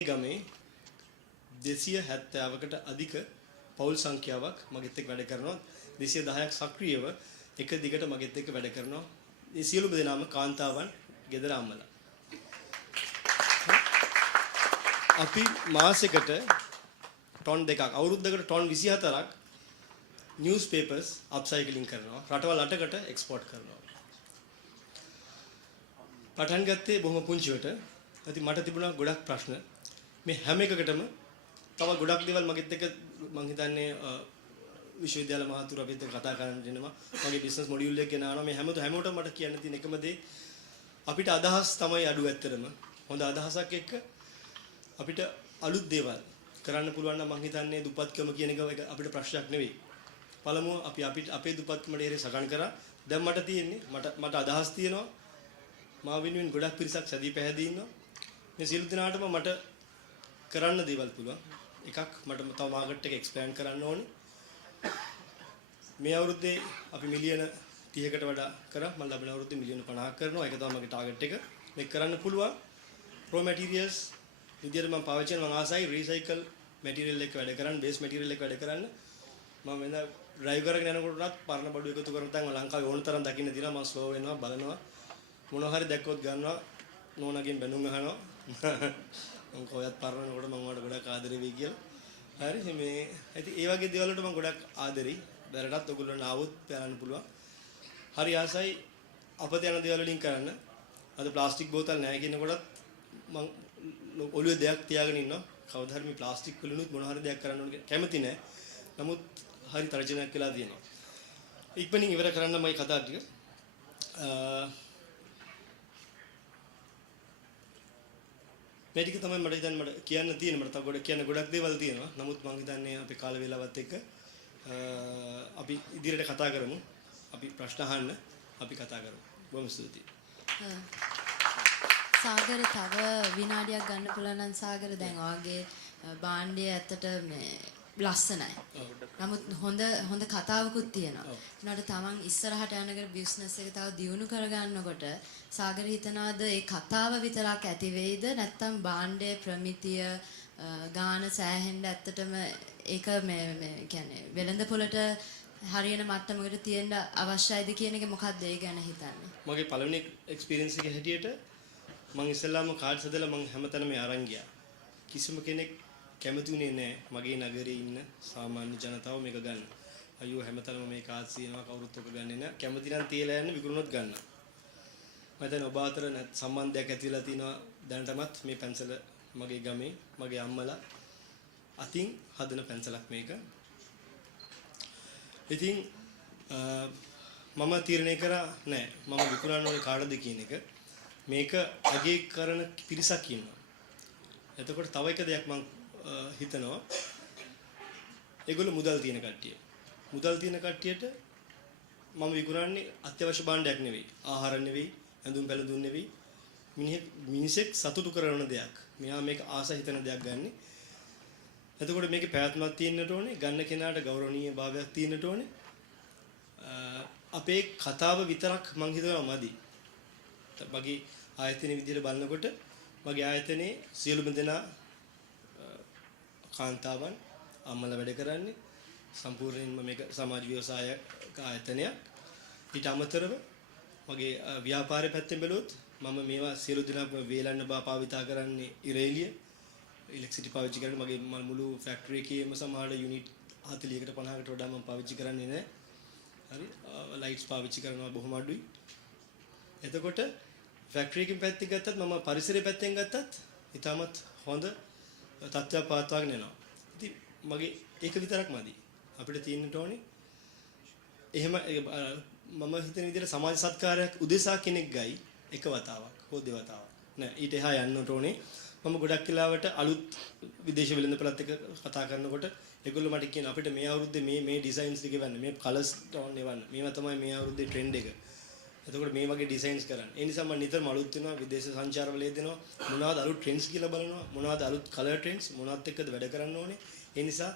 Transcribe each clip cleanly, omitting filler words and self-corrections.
ගමේ 270කට අධික පෞල් සංඛ්‍යාවක් මගෙත් එක්ක වැඩ කරනවා. 210ක් සක්‍රියව එක දිගට මගෙත් එක්ක වැඩ කරනවා. මේ සියලුම දෙනාම කාන්තාවන්, ගෙදර අම්මලා. අපි මාසෙකට ටොන් දෙකක්, අවුරුද්දකට ටොන් 24ක් නිවුස් පේපර්ස් අප්සයිකලින් කරනවා. රටවල් 8කට එක්ස්පෝර්ට් කරනවා. පටන් ගත්තේ බොහොම පුංචිවට. ඉතින් මට තිබුණා ගොඩක් ප්‍රශ්න. මේ හැම එකකටම තව ගොඩක් දේවල් මගෙත් එක්ක මම හිතන්නේ විශ්වවිද්‍යාල මහතුරු අපිත් එක්ක කතා කරන්න දෙනවා. මගේ බිස්නස් මොඩියුල් එක ගෙනාවා. මේ හැමෝටම මට කියන්න තියෙන එකම දේ අපිට අදහස් තමයි අඩු ඇත්තටම. හොඳ අදහසක් එක්ක අපිට අලුත් දේවල් කරන්න පුළුවන් නම් මම හිතන්නේ දුප්පත්කම කියන එක අපිට ප්‍රශ්නයක් නෙවෙයි. පළමුව අපි අපේ දුප්පත්කමට එරේ සටන් කරා. දැන් මට තියෙන්නේ මට අදහස් තියෙනවා. මා වෙනුවෙන් ගොඩක් පිරිසක් සැදී පැහැදී ඉන්නවා. මේ සියලු දෙනාටම මට කරන්න දේවල් පුළුවන්. එකක් මට තව මාකට් එක එක්ස්පෑන්ඩ් කරන්න ඕනේ. මේ අවුරුද්දේ අපි මිලියන 30කට වඩා කරා. මම ලබන අවුරුද්දේ මිලියන 50ක් කරනවා. ඒක තමයි මගේ ටාගට් එක. මේක කරන්න පුළුවන්. රෝ මැටීරියල්ස් විදියට මම පාවිච්චි කරන මම ආසයි රීසයිකල් මැටීරියල් එක වැඩ කරන්න, බේස් මැටීරියල් එක වැඩ කරන්න. මම වෙන ඩ්‍රයිව් කරගෙන යනකොටත් පරණ බඩු එකතු කරන තැන් ලංකාවේ ඕන තරම් දකින්න දිනවා. මම ස්ලෝ වෙනවා, බලනවා. මොනවා හරි දැක්කොත් ගන්නවා. නෝනාගෙන් බැනුම් අහනවා. මම කොහොයත් පරනකොට මම වඩ ගොඩක් ආදරේ වෙයි කියලා. හරි මේ ඉතින් ඒ වගේ දේවල් වලට මම ගොඩක් ආදරෙයි. දැනටත් ඔයගොල්ලෝ ආවොත් බලන්න පුළුවන්. හරි ආසයි අපත යන දේවල් වලින් කරන්න. අද ප්ලාස්ටික් බෝතල් නැහැ කියනකොටත් මම ඔළුවේ දෙයක් තියාගෙන ඉන්නවා. කවදා හරි මේ ප්ලාස්ටික් වලිනුත් මොන හරි දෙයක් කරන්න ඕන කැමති නැහැ. නමුත් හරි තර්ජනයක් වෙලා තියෙනවා. ඉක්මනින් ඉවර කරන්න මම කතා ටික. මේ ටික තමයි මට හිතන්නේ මට කියන්න තියෙන මට තව ගොඩක් දේවල් තියෙනවා. නමුත් මම හිතන්නේ අපේ කාල වේලාවත් එක්ක අපි ඉදිරියට කතා කරමු. අපි ප්‍රශ්න අහන්න අපි කතා කරමු. බොහොම ස්තුතියි. සාගර තව විනාඩියක් ගන්න පුළුවන් නම් සාගර දැන් ඔයගේ භාණ්ඩය ඇත්තට මේ ලස්සනයි. නමුත් හොඳ කතාවකුත් තියෙනවා. ඒනට තමන් ඉස්සරහට යනකොට බිස්නස් එක තව දියුණු කරගන්නකොට සාගර හිතනවාද ඒ කතාව විතරක් ඇති වෙයිද නැත්නම් භාණ්ඩයේ ප්‍රමිතිය ගාන සෑහෙන්න ඇත්තටම ඒක මේ කියන්නේ වෙළඳ පොළට හරියන මට්ටමකට තියෙන්න අවශ්‍යයිද කියන එක මොකක්ද ඒ ගැන හිතන්නේ? මගේ පළවෙනි එක්ස්පීරියන්ස් එක හැටියට මම ඉස්සෙල්ලාම කාඩ්ස් හදලා මම හැමතැනම අරන් ගියා. කිසිම කෙනෙක් කැමතුනේ නැහැ මගේ නගරේ ඉන්න සාමාන්‍ය ජනතාව මේක ගන්න. අයියෝ හැමතැනම මේ කාඩ්ස් තියෙනවා කවුරුත් ඔක ගන්නේ නැහැ. කැමති නම් තියලා යන්න විකුණුනොත් ගන්නවා. මම හිතන්නේ ඔබ අතර සම්බන්ධයක් ඇති වෙලා තිනවා දැනටමත් මේ පැන්සල මගේ ගමේ මගේ අම්මලා අතින් හදන පැන්සලක් මේක. ඉතින් මම තීරණය කරා නෑ මම විකුණන්න ඕනේ කාටද කියන එක. මේක අගේ කරන පිරිසක් ඉන්නවා. එතකොට තව එක දෙයක් මම හිතනවා. ඒගොල්ලෝ මුදල් තියෙන කට්ටිය. මුදල් තියෙන කට්ටියට මම විකුණන්නේ අත්‍යවශ්‍ය භාණ්ඩයක් නෙවෙයි. ආහාර නෙවෙයි, ඇඳුම් පැළඳුම් නෙවෙයි. මිනිසෙක් සතුටු කරන දෙයක්. මෙයා මේක ආස හිතන දෙයක් ගන්නෙ. එතකොට මේකේ පැවැත්මක් තියෙන්නට ඕනේ, ගන්න කෙනාට ගෞරවනීය භාවයක් තියෙන්නට ඕනේ. අපේ කතාව විතරක් මං හිතනවා මදි. මගේ ආයතනයේ විදිහට බලනකොට මගේ ආයතනයේ සියලුම දෙනා කාන්තාවන් අම්මලා වැඩ කරන්නේ සම්පූර්ණයෙන්ම මේක සමාජ ව්‍යවසාය ආයතනයක්. ඊට අමතරව මගේ ව්‍යාපාරය පැත්තෙන් බැලුවොත් මම මේවා සියලු දෙනා වේලන්න භාවිතා කරන්නේ ඉරේලිය ඉලෙක්ට්‍රිසිටි පාවිච්චි කරන්නේ මගේ මුළු ෆැක්ටරි එකේම සමහර යුනිට් 40කට 50කට වඩා මම පාවිච්චි කරන්නේ නැහැ. හරි ලයිට්ස් පාවිච්චි කරනවා බොහොම අඩුයි. එතකොට ෆැක්ටරි එකකින් පැත්තෙන් ගත්තත් මම පරිසරයේ පැත්තෙන් ගත්තත් ඉතාමත් හොඳ තත්ත්වයක් පවත්වාගෙන යනවා. ඉතින් මගේ ඒක විතරක් මදි. අපිට තියෙන්න ඕනේ එහෙම මම හිතන විදිහට සමාජ සත්කාරයක් උදෙසා කෙනෙක් ගයි එක වතාවක් හෝ දෙවතාවක් නෑ ඊට එහා යන්නට ඕනේ. මම ගොඩක් වෙලාවට අලුත් විදේශ වෙළඳපළත් එක්ක කතා කරනකොට ඒගොල්ලෝ මට කියන අපිට මේ අවුරුද්දේ මේ ඩිසයින්ස් ටික ගන්න මේ කලර්ස් ටෝන් එවන්න මේවා තමයි මේ අවුරුද්දේ ට්‍රෙන්ඩ් එක. එතකොට මේ වගේ ඩිසයින්ස් කරන්න. ඒ නිසා මම නිතරම අලුත් වෙනවා විදේශ සංචාරවල යෙදෙනවා. මොනවද අලුත් ට්‍රෙන්ඩ්ස් කියලා බලනවා. මොනවද අලුත් කලර් ට්‍රෙන්ඩ්ස් මොනවත් එක්කද වැඩ කරන්න ඕනේ. ඒ නිසා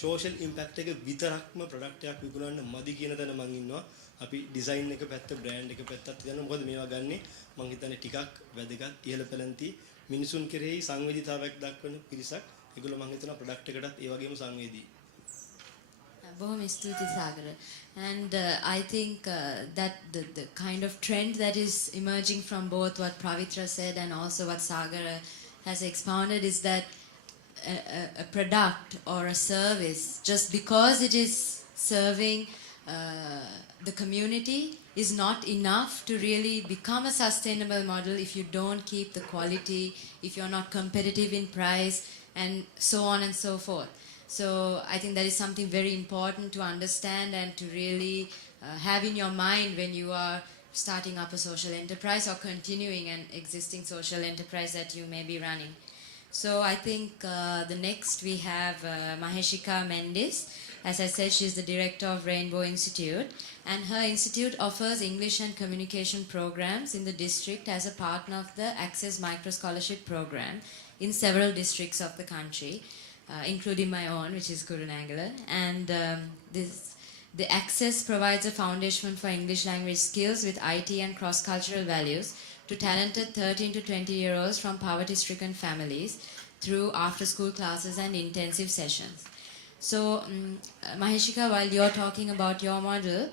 සෝෂල් ඉම්පැක්ට් එක විතරක්ම ප්‍රොඩක්ට් එකක් විකුණන්න මදි කියන තැන මම ඉන්නවා. අපි ඩිසයින් එක පැත්ත, බ්‍රෑන්ඩ් එක පැත්තත් යනවා. මොකද මේවා ගන්නේ මම හිතන්නේ ටිකක් වැදගත් ඉහළ පැලැන්ති මිනිසුන් කෙරෙහි සංවේදීතාවයක් දක්වන පිරිසක්. ඒගොල්ලෝ මම හිතනවා ප්‍රොඩක්ට් එකටත් ඒ වගේම සංවේදී. බොහොම ස්තුතියි සාගර. And I think that the kind of trend that is emerging from both what Pravitra said and also what Sagar has expounded is that a product or a service, just because it is serving the community, is not enough to really become a sustainable model if you don't keep the quality, if you're not competitive in price, and so on and so forth. So I think that is something very important to understand and to really have in your mind when you are starting up a social enterprise or continuing an existing social enterprise that you may be running. So I think the next we have Maheshika Mendis. As I said, she's the director of Rainbow Institute, and her institute offers English and communication programs in the district as a partner of the Access Micro Scholarship Program in several districts of the country, including my own, which is Kurunagala. And the Access provides a foundation for English language skills with IT and cross-cultural values to talented 13 to 20-year-olds from poverty-stricken families through after-school classes and intensive sessions. So, Maheshika, while you're talking about your model,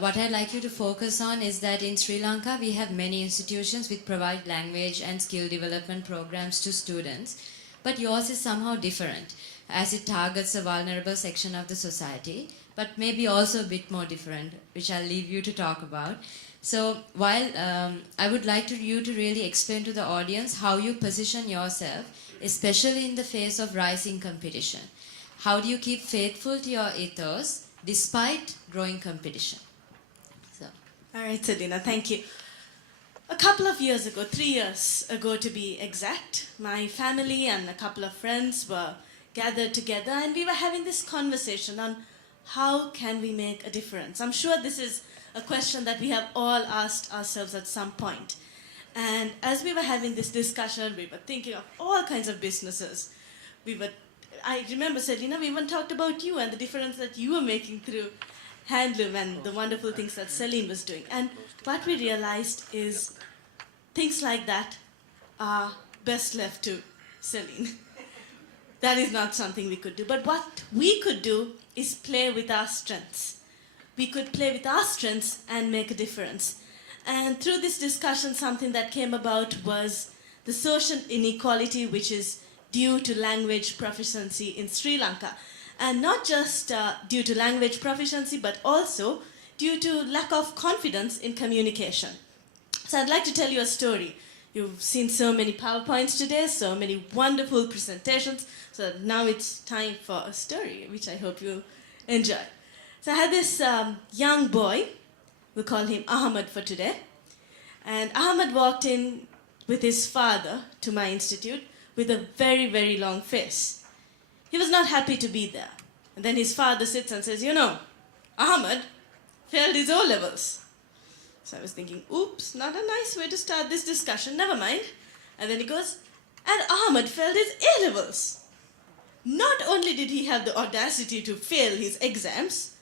what I'd like you to focus on is that in Sri Lanka, we have many institutions which provide language and skill development programs to students. But yours is somehow different, as it targets a vulnerable section of the society, but maybe also a bit more different, which I'll leave you to talk about. So while I would like you to really explain to the audience how you position yourself, especially in the face of rising competition. How do you keep faithful to your ethos despite growing competition? So. All right, Selina, thank you. A couple of years ago, 3 years ago to be exact, my family and a couple of friends were gathered together and we were having this conversation on how can we make a difference. I'm sure this is a question that we have all asked ourselves at some point. And as we were having this discussion, we were thinking of all kinds of businesses. I remember, Selina, we even talked about you and the difference that you were making through handloom and the wonderful things that Celine was doing. And what we realized is things like that are best left to Celine. That is not something we could do. But what we could do is play with our strengths. We could play with our strengths and make a difference. And through this discussion, something that came about was the social inequality which is due to language proficiency in Sri Lanka. And not just due to language proficiency, but also due to lack of confidence in communication. So I'd like to tell you a story. You've seen so many PowerPoints today, so many wonderful presentations. So now it's time for a story, which I hope you enjoy. So I had this young boy, we'll call him Ahmed for today. And Ahmed walked in with his father to my institute with a very, very long face. He was not happy to be there. And then his father sits and says, you know, Ahmed failed his O-levels. So I was thinking, oops, not a nice way to start this discussion, never mind. And then he goes, and Ahmed failed his A-levels. Not only did he have the audacity to fail his exams,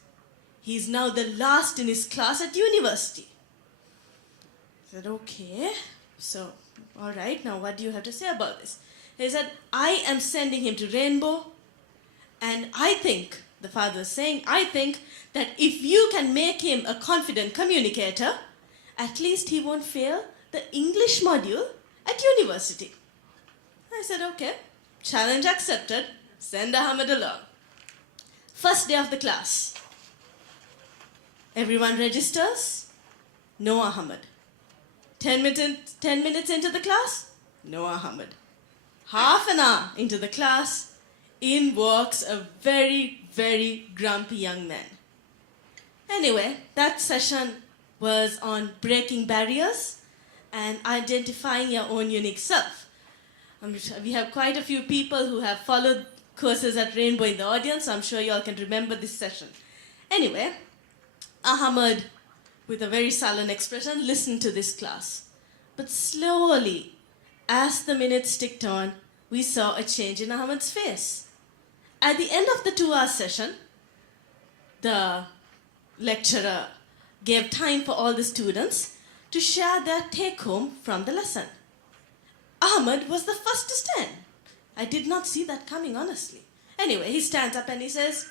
he's now the last in his class at university. I said, okay, so, all right, now what do you have to say about this? He said, I am sending him to Rainbow, and I think, the father is saying, I think that if you can make him a confident communicator, at least he won't fail the English module at university. I said, okay, challenge accepted, send Ahmed along. First day of the class. Everyone registers, no Ahmed. 10 minutes into the class, no Ahmed. Half an hour into the class, in walks a very, very grumpy young man. Anyway, that session was on breaking barriers and identifying your own unique self. We have quite a few people who have followed courses at Rainbow in the audience, so I'm sure you all can remember this session. Anyway, Ahmed, with a very sullen expression, listened to this class. But slowly, as the minutes ticked on, we saw a change in Ahmed's face. At the end of the 2-hour session, the lecturer gave time for all the students to share their take-home from the lesson. Ahmed was the first to stand. I did not see that coming, honestly. Anyway, he stands up and he says,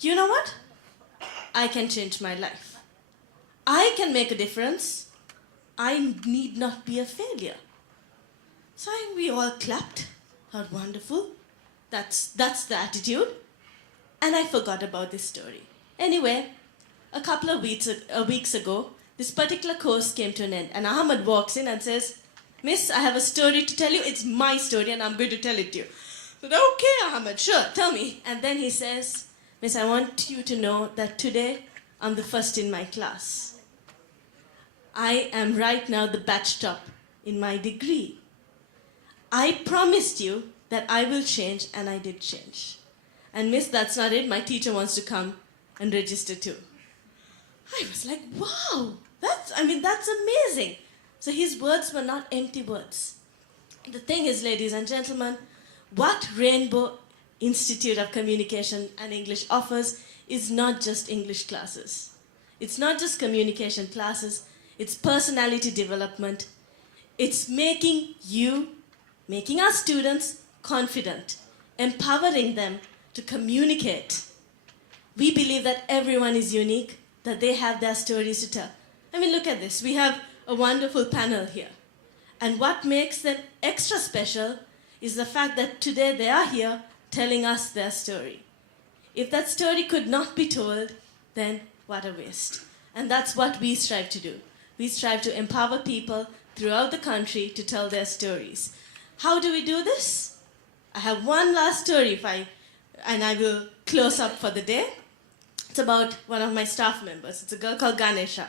you know what? I can change my life. I can make a difference. I need not be a failure. So we all clapped. How wonderful. That's the attitude. And I forgot about this story. Anyway, a couple of weeks ago, this particular course came to an end. And Ahmed walks in and says, Miss, I have a story to tell you. It's my story and I'm going to tell it to you. I said, okay, Ahmed, sure, tell me. And then he says, Miss, I want you to know that today I'm the first in my class. I am right now the batch top in my degree. I promised you that I will change, and I did change. And Miss, that's not it. My teacher wants to come and register too. I was like, wow, that's amazing. So his words were not empty words. The thing is, ladies and gentlemen, what Rainbow Institute of Communication and English offers is not just English classes. It's not just communication classes. It's personality development. It's making our students confident, empowering them to communicate. We believe that everyone is unique, that they have their stories to tell. I mean, look at this. We have a wonderful panel here. And what makes them extra special is the fact that today they are here telling us their story. If that story could not be told, then what a waste. And that's what we strive to do. We strive to empower people throughout the country to tell their stories. How do we do this? I have one last story and I will close up for the day. It's about one of my staff members. It's a girl called Ganesha.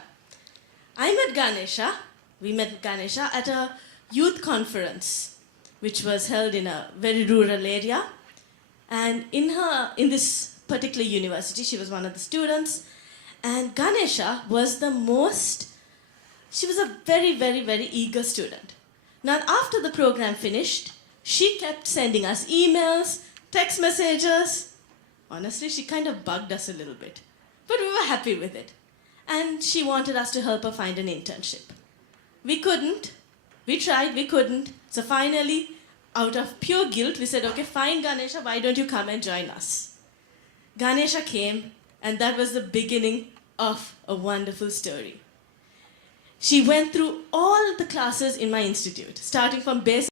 We met Ganesha at a youth conference, which was held in a very rural area. And in this particular university, she was one of the students. And Ganesha was she was a very, very, very eager student. Now, after the program finished, she kept sending us emails, text messages. Honestly, she kind of bugged us a little bit. But we were happy with it. And she wanted us to help her find an internship. We couldn't. We tried, we couldn't. So finally, out of pure guilt, we said, okay, fine, Ganesha, why don't you come and join us? Ganesha came, and that was the beginning of a wonderful story. She went through all the classes in my institute, starting from basic